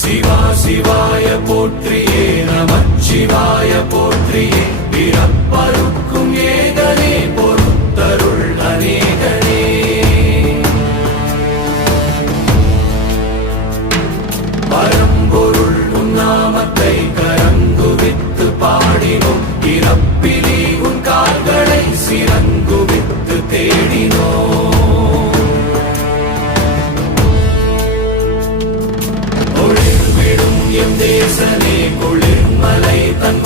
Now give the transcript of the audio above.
சிவா சிவாய போற்றியே நமச்சிவாய போற்றியே பிறப்பருக்கும் ஏகனே பொறுத்தருள் அநேகனே பரம்பொருள் உன்னாமத்தை கரங்குவித்து பாடினோம் இறப்பிலி உன் கால்களை சிறங்குவித்து தேடினோம் எம் தேசனே குளிர்மலை தன்